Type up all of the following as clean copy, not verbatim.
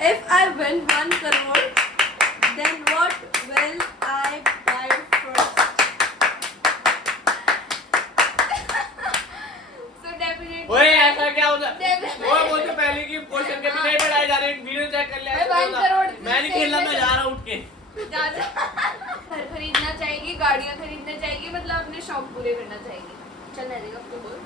If I win 1 crore, then what will I buy first? So definitely. ओए ऐसा क्या होता? Definitely. वो बोलते पहले की क्वेश्चन के भी नहीं बढ़ाए जा रहे, वीडियो चेक कर लिया। मैं 1 करोड़ मैं नहीं खेलना, मैं जा रहा हूँ उठ के। घर खरीदना चाहेगी, गाड़ियाँ खरीदना चाहेगी, मतलब अपने शौक पूरे करना चाहेगी। चल नैतिका तो बोल।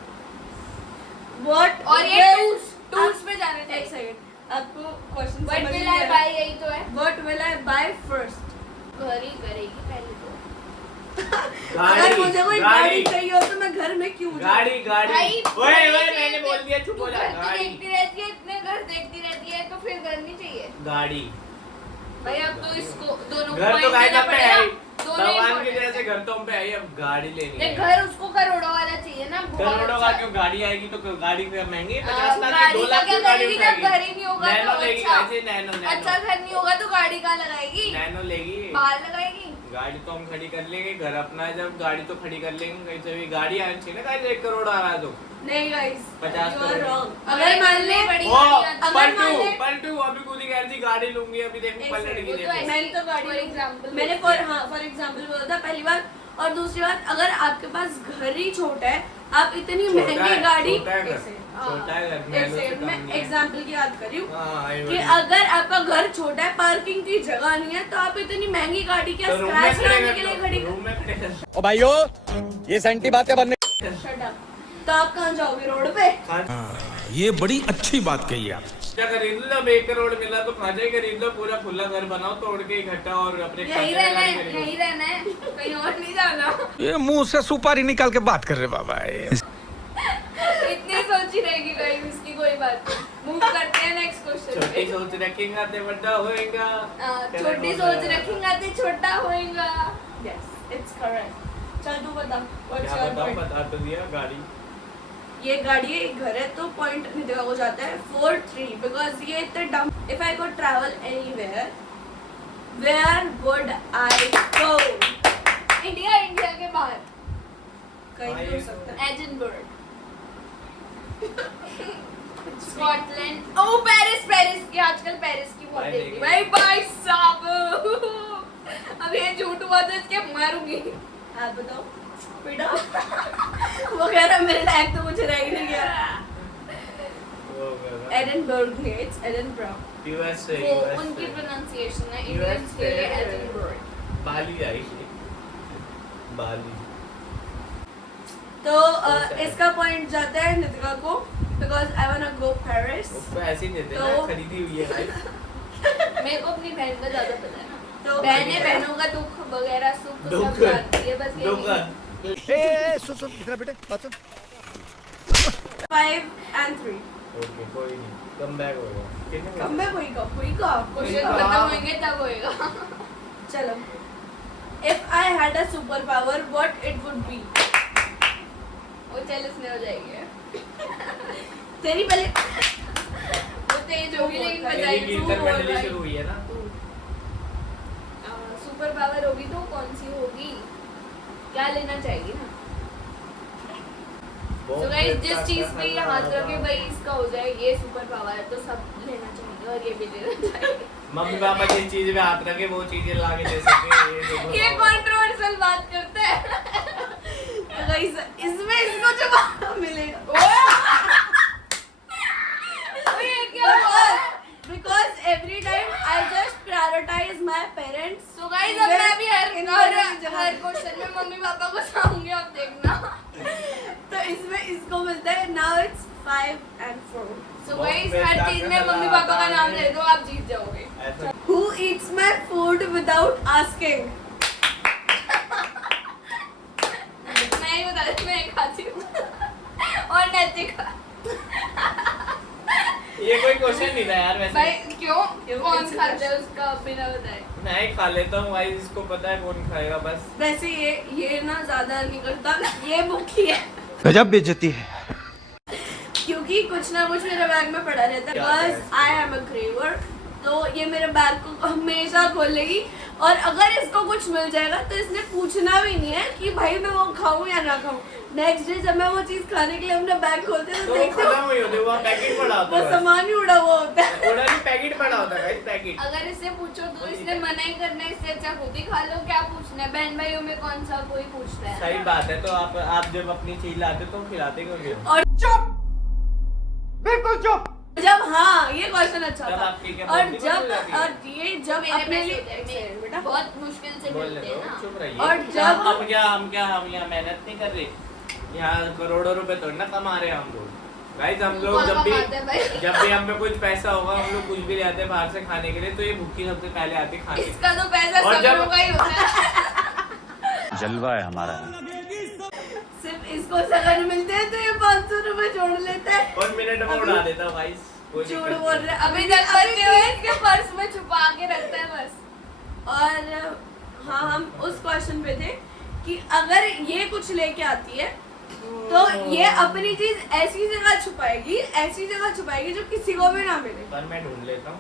What और ये will- टूल्स पे जाना एक चाहिए। सेकंड, आपको क्वेश्चन What समझ will नहीं I आ buy रहा? यही तो है। What will I buy first? घर ही करेगी पहले तो। अगर मुझे कोई गाड़ी गाड़ी चाहिए हो तो मैं घर में क्यों जाऊं? गाड़ी गाड़ी भाई, ओए भाई, ओए मैंने बोल दिया, चुप हो जा। घर तो गाड़ी देखती रहती है, इतने घर देखती रहती है, तो फिर घर नहीं चाहिए। गाड़ी भाई अब तो इसको दोनों घर तो point गाय देना पे है ही। दोनों भगवान की important तरह से घर तो हम पे है ही, अब गाड़ी लेनी है। है। घर उसको करोड़ों वाला चाहिए ना, बहुत करोड़ों का अच्छा। क्यों? गाड़ी आएगी तो गाड़ी फिर महंगी 50 लाख की, गाड़ी 2 का लाख क्या की गाड़ी करेगी जब उठाएगी। घर ही नहीं होगा नैनो तो लेगी, अच्छा ऐसे नैनो अच्छा घर नहीं होगा तो गाड़ी कहाँ लगाएगी? नैनो लेगी। बाहर लगाएगी। गाड़ी तो हम खड़ी कर लेंगे, घर अपना है, जब गाड़ी तो खड़ी कर लेंगे। कहीं से भी गाड़ी आनी चाहिए ना, कहीं 1 करोड़ आ रहा है तो नहीं guys, 50 you are crore. wrong. अगर मान ले बड़ी ओ गाड़ी आती है। अगर मान ले- पलटू अभी खुद ही कह रही थी गाड़ी लूंगी, अभी देखो एक पलट सेकंड, गई वो तो देखो। ऐसे- मैंने तो गाड़ी For example मैंने फॉर एग्जांपल बोला था पहली बार। और दूसरी बात, अगर आपके पास घर ही छोटा है, आप इतनी छोटा महंगी है, गाड़ी छोटा है घर, एक सेकंड, छोटा है घर, एक नैनो से सेकंड, कम मैं नहीं है। एग्जांपल की बात कर रही हूँ हाँ, आई कि बड़ी। अगर आपका घर छोटा है, पार्किंग की जगह नहीं है, तो आप इतनी महंगी गाड़ी क्या तो रूम में स्क्रैच खड़े लाने कर के लिए दो, खड़ी रूम में खड़े कर दो। ओ भाइयों, ये सेंटी बातें बनने Shut up. तो आप कहाँ जाओगे? रोड पे? ये बड़ी अच्छी बात कही आप। क्या खरीद लो, जब 1 करोड़ मिला तो खाजा ही खरीद लो, पूरा खुला घर बनाओ, तोड़ के इकट्ठा, और अपने यही खर्चे रहना लगा के है, खरीदो। यही रहना है, कहीं और नहीं जाना। ये मुंह से सुपारी निकाल के बात कर रहे बाबा। इतनी सोची रहेगी गाइस, इसकी कोई बात नहीं। मूव करते हैं नेक्स्ट क्वेश्चन छोटी पे। सोच रखेंगे तो बड़ा होएगा। छोटी सोच रखेंगे तो छोटा होएगा। Yes, it's correct. चल तू बता. What's क्या your बताऊं, point? बता तो दिया गाड़ी। ये गाड़ी है, एक घर है, तो पॉइंट नितिका को जाता है 4-3 बिकॉज ये इतने dumb. If I could travel anywhere, where would I go? India के बाहर कहीं भी हो सकता है. एडिनबर्ग, स्कॉटलैंड, ओ पेरिस की आजकल पेरिस की बहुत भाई देख रही देखिए। भाई साहब। अब ये झूठ हुआ तो इसके मारूंगी। आप बताओ बेटा. वो कह रहा मेरे लायक तो कुछ रह ही नहीं गया. वो होगा। एडिनबर्ग नहीं, इट्स एडिनबर्ग. USA, वो USA। उनकी प्रोनाउंसिएशन है, इंडियंस के लिए एडिनबर्ग। बाली आई बाली। तो इसका पॉइंट जाता है नितिका को because I want to go Paris. उसको ऐसे ही देते तो- ना, खरीदी हुई है भाई। मेरे को अपनी बहन का ज्यादा पता है ना, तो बहनों का दुख वगैरह सुख तो सब दुख। जानती है, बस ये दुख। नहीं। ए सुन सुन इधर बेटे बात सुन। 5 and 3. ओके कोई नहीं, कम बैक होगा। कितने कम में कोई का क्वेश्चन हाँ। खत्म होंगे तब होएगा। चलो. If I had a superpower, what it would be? वो जेलस नहीं हो जाएगी, तेरी पहले वो तेज होगी लेकिन मेरी बजाएगी कीर्तन मंडली शुरू हुई है ना। सुपर पावर होगी तो कौन सी होगी, क्या लेना चाहेगी ना। तो गाइस जिस चीज पे ये हाथ रखे भाई इसका हो जाए, ये सुपर पावर है तो सब लेना चाहिए और ये भी लेना चाहिए। मम्मी पापा जिस चीज में हाथ रखे वो चीजें ला के दे सके। ये कंट्रोवर्शियल बात करते हैं। तो guys, इसमें इसको जवाब मिलेगा. ये क्या हुआ? Because every time I just prioritize my parents. So guys अब मैं भी हर क्वेश्चन में मम्मी पापा को चाहूंगी, आप देखना। तो इसमें इसको मिलता है. Now it's 5 and 4. So guys हर चीज में मम्मी पापा का नाम ले दो, आप जीत जाओगे। ऐसा Who eats my food without asking? मैं ही बता रही, मैं खाती हूँ और नैतिका। ये कोई क्वेश्चन नहीं था यार वैसे। भाई क्यों क्यों? कौन It's खाता है उसका बिना बताए? मैं ही खा लेता हूँ भाई, इसको पता है कौन खाएगा बस। वैसे ये ना ज्यादा नहीं करता. ये भूखी है गजब बेइज्जती है। क्योंकि कुछ ना कुछ मेरे बैग में पड़ा रहता है. क्या बस है? I am a craver. तो ये मेरे बैग को हमेशा खोलेगी और अगर इसको कुछ मिल जाएगा तो इसने पूछना भी नहीं है कि भाई मैं वो खाऊं या ना खाऊं। नेक्स्ट डे जब मैं वो चीज खाने के लिए अपना बैग खोलते हैं तो देखते खत्म हुई होती है, वो पैकेट पड़ा होता वो है, सामान ही उड़ा हुआ होता है। उड़ा नहीं पैकेट पड़ा होता है, पैकेट। अगर इससे पूछो तो इसने मना ही करना है, इससे अच्छा खुद ही खा लो, क्या पूछना है? बहन भाइयों में कौन सा कोई पूछता है? सही बात है। तो आप जब अपनी चीज लाते तो खिलाते क्यों नहीं? और चुप, बिल्कुल चुप। जब हाँ ये क्वेश्चन अच्छा जब था। आपकी क्या और बोलती जब बोल जाती है? और ये जब मेरे अपने पैसे लिए होते हैं, एक सेकंड बेटा बहुत मुश्किल से बोलने मिलते दो, हैं ना। चुप रहिए। और जब- हम यहाँ मेहनत नहीं कर रहे, यहाँ करोड़ों रुपए तो ना कमा रहे हैं हम लोग। गाइस हम लोग कहाँ जब कमाते हैं भाई? भी हम पे कुछ पैसा होगा, हम लोग कुछ भी ले आते हैं बाहर से खाने के लिए, तो ये भूखी सबसे पहले आती है खाने। इसका तो पैसा और जब- सगरों का ही होता है। जलवा है हमारा। सिर्फ इसको सगन मिलते हैं तो ये 500 रुपए जोड़ लेता है। और मिनट में उड़ा देता हूँ गाइस। कोई झूठ दिक्कत बोल नहीं। रहे अभी तक बचे हुए इसके पर्स में छुपा के रखता है बस। और हाँ हम उस क्वेश्चन पे थे कि अगर ये कुछ लेके आती है तो ये अपनी चीज ऐसी जगह छुपाएगी जो किसी को भी ना मिले। पर मैं ढूंढ लेता हूँ।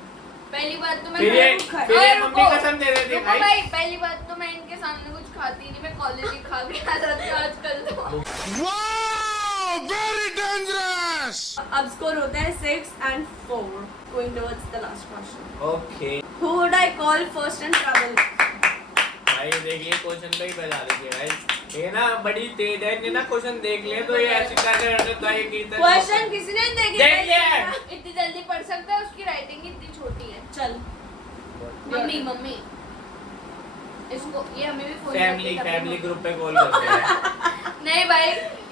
पहली बात तो मैं फिर ये खाए। फिर ये और मम्मी रुको, कसम दे देती है रुको भाई। भाई, पहली बात तो मैं इनके सामने कुछ खाती नहीं, मैं कॉलेज ही खा के आ जाती हूँ आजकल तो। Very dangerous. अब स्कोर होता है 6 and 4 going towards the last question. Okay who would I call first in travel? भाई देखिए क्वेश्चन पे ही बजा दीजिए गाइस। ये ना बड़ी तेज है, इन्हें ना क्वेश्चन देख लिए तो ये ऐसे करके रहता है कि क्वेश्चन किसी ने देखी? देख लिया। इतनी जल्दी पढ़ सकता है, उसकी राइटिंग इतनी छोटी है। चल मम्मी इसको ये हमें भी फोन फैमिली ग्रुप पे कॉल करते हैं। नहीं भाई,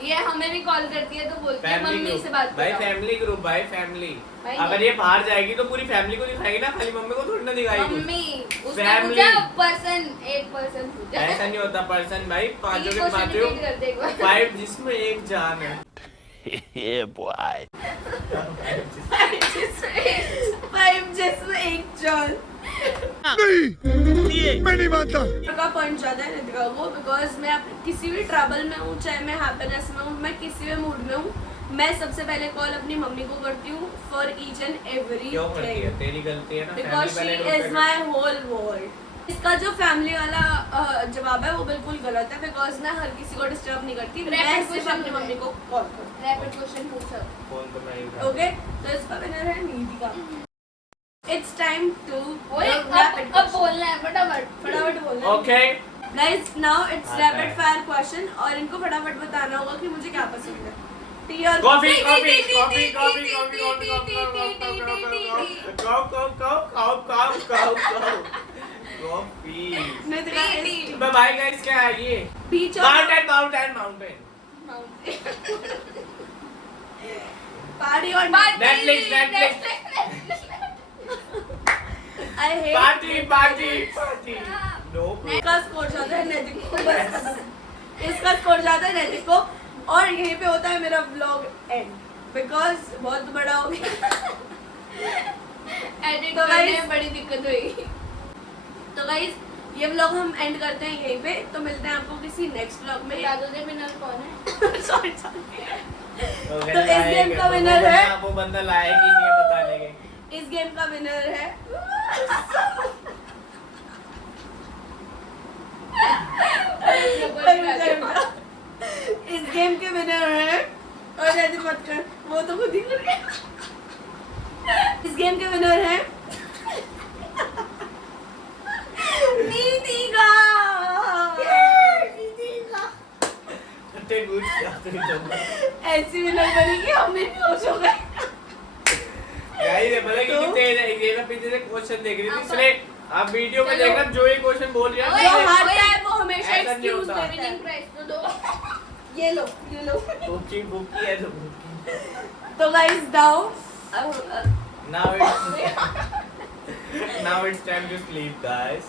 ये हमें भी कॉल करती है तो बोलती है फैमिली मम्मी ग्रुप से बात भाई, करो। फैमिली ग्रुप भाई, फैमिली। भाई अगर नहीं। ये बाहर जाएगी तो पूरी फैमिली को दिखाएगी ना, खाली मम्मी को थोड़ी ना दिखाएगी। मम्मी उसने Family। पूछा पर्सन, एक पर्सन पूछा। ऐसा नहीं होता पर्सन भाई, पांचों ये के question पांचों repeat कर दे एक बार। 5 जिसमें एक जान है। ये बॉय। 5 जिसमें एक जॉन नहीं, मैं नहीं मानता। का पॉइंट ज्यादा है रितिका को, बिकॉज मैं किसी भी ट्रैवल में हूँ, चाहे मैं हैप्पीनेस में हूँ, मैं किसी भी मूड में हूँ, मैं सबसे पहले कॉल अपनी मम्मी को करती हूँ फॉर ईच एंड एवरी क्यों करती है? तेरी गलती है ना। बिकॉज शी family पहले इज माई होल वर्ल्ड। इसका जो फैमिली वाला जवाब है वो बिल्कुल गलत है, बिकॉज मैं हर किसी को डिस्टर्ब नहीं करती, मैं Rapid सिर्फ question अपनी है। मम्मी को कॉल करती रैपिड क्वेश्चन पूछो। फोन तो मैं ही हूँ। ओके तो इसका विनर है नीतिका। इट्स टाइम टू ओए अब बोलना है फटाफट। फटाफट बोलना। ओके गाइस नाउ इट्स आता है। रैपिड फायर क्वेश्चन और इनको फटाफट बताना होगा कि मुझे क्या पसंद है। टी और coffee coffee coffee coffee coffee coffee. Nitika भाई गाइस क्या है ये? Beach mountain mountain mountain. Party और Netflix I hate party party party. No इसका स्कोर जाता है नैतिक को, बस इसका स्कोर जाता है नैतिक को और यहीं पे होता है मेरा व्लॉग एंड, बिकॉज बहुत बड़ा हो गया। एडिट तो करने guys- में बड़ी दिक्कत हुई। तो गाइस ये व्लॉग हम एंड करते हैं यहीं पे, तो मिलते हैं आपको किसी नेक्स्ट व्लॉग में। बता दो दे विनर कौन है? सॉरी तो इस गेम का विनर है, वो बंदा लायक ही नहीं है बताने के। इस गेम का विनर है इस गेम के विनर है और ऐसे मत कर, वो तो खुद ही कर गया। इस गेम के विनर है नीतिका। इतने गुड जाते हैं ऐसी विनर बनी कि हमें भी खुश हो गए। गाइस ये पता कि कितने ये ना पीछे से क्वेश्चन देख रही थी, इसलिए आप वीडियो में देखना जो ये क्वेश्चन बोल रही जो है हारता है वो हमेशा ऐसा नहीं एक्सक्यूज होता। देता है। विनिंग प्राइस तो दो। ये लो बुकी बुकी है तो बुकी। तो guys now now it's time to sleep guys।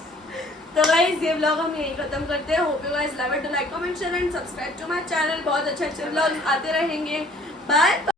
तो गाइस ये व्लॉग हम यहीं खत्म करते हैं। Hope you guys love it, like comment share and subscribe to my channel. बहुत अच्छे अच्छे व्लॉग्स आते रहेंगे। बाय।